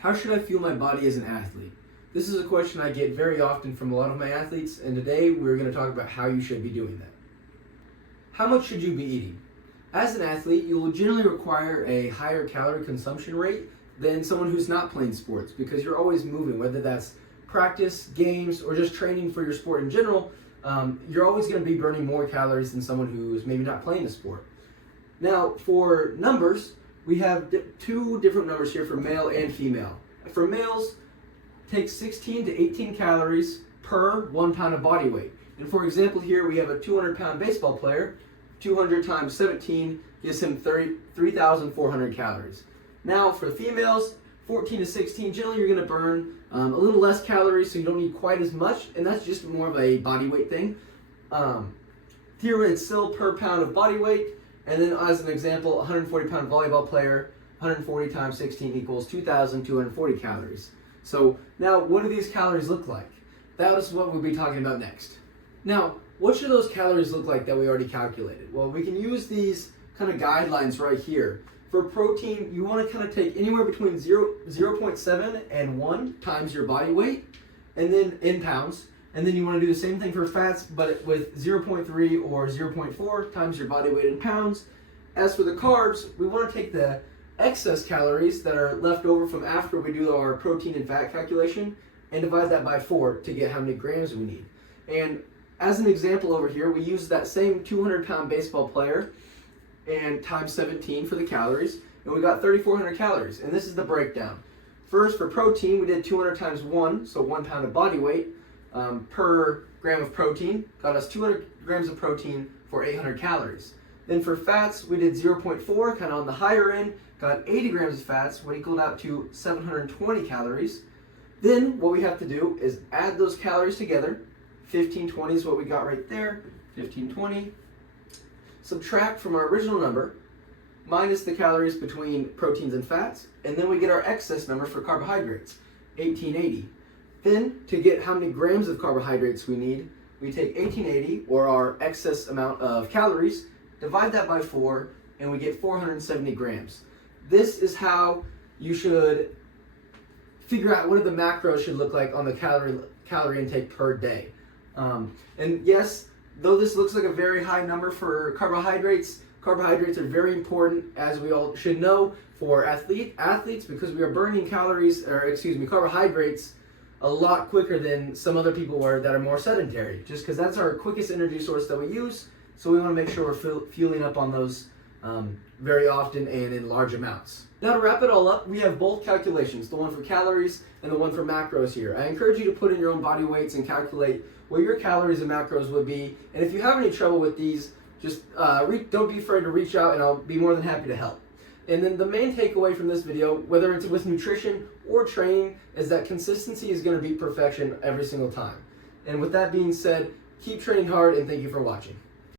How should I fuel my body as an athlete? This is a question I get very often from a lot of my athletes, and today we're going to talk about how you should be doing that. How much should you be eating? As an athlete, you will generally require a higher calorie consumption rate than someone who's not playing sports because you're always moving, whether that's practice, games, or just training for your sport in general. You're always going to be burning more calories than someone who's maybe not playing a sport. Now, for numbers, we have two different numbers here for male and female. For males, take 16 to 18 calories per 1 pound of body weight. And for example, here we have a 200-pound baseball player. 200 times 17 gives him 3,400 calories. Now, for females, 14 to 16, generally you're going to burn a little less calories, so you don't need quite as much, and that's just more of a body weight thing. Here it's still per pound of body weight, and then as an example, a 140-pound volleyball player, 140 times 16 equals 2,240 calories. So now, what do these calories look like? That is what we'll be talking about next. Now, what should those calories look like that we already calculated? Well, we can use these kind of guidelines right here. For protein, you want to kind of take anywhere between 0.7 and 1 times your body weight, and then in pounds. And then you want to do the same thing for fats, but with 0.3 or 0.4 times your body weight in pounds. As for the carbs, we want to take the excess calories that are left over from after we do our protein and fat calculation and divide that by 4 to get how many grams we need. And as an example over here, we use that same 200-pound baseball player and times 17 for the calories, and we got 3,400 calories. And this is the breakdown. First, for protein, we did 200 times 1, so 1 pound of body weight per gram of protein, got us 200 grams of protein for 800 calories. Then for fats, we did 0.4, kind of on the higher end, got 80 grams of fats, what equaled out to 720 calories. Then what we have to do is add those calories together. 1520 is what we got right there, 1520. Subtract from our original number, minus the calories between proteins and fats, and then we get our excess number for carbohydrates, 1880. Then, to get how many grams of carbohydrates we need, we take 1880, or our excess amount of calories, divide that by 4, and we get 470 grams. This is how you should figure out what the macros should look like on the calorie intake per day. And yes, though this looks like a very high number for carbohydrates, carbohydrates are very important, as we all should know, for athletes because we are burning carbohydrates a lot quicker than some other people are that are more sedentary, just because that's our quickest energy source that we use. So we want to make sure we're fueling up on those very often and in large amounts. Now, to wrap it all up, we have both calculations, the one for calories and the one for macros here. I encourage you to put in your own body weights and calculate what your calories and macros would be. And if you have any trouble with these, just don't be afraid to reach out, and I'll be more than happy to help. And then the main takeaway from this video, whether it's with nutrition or training, is that consistency is going to beat perfection every single time. And with that being said, keep training hard, and thank you for watching.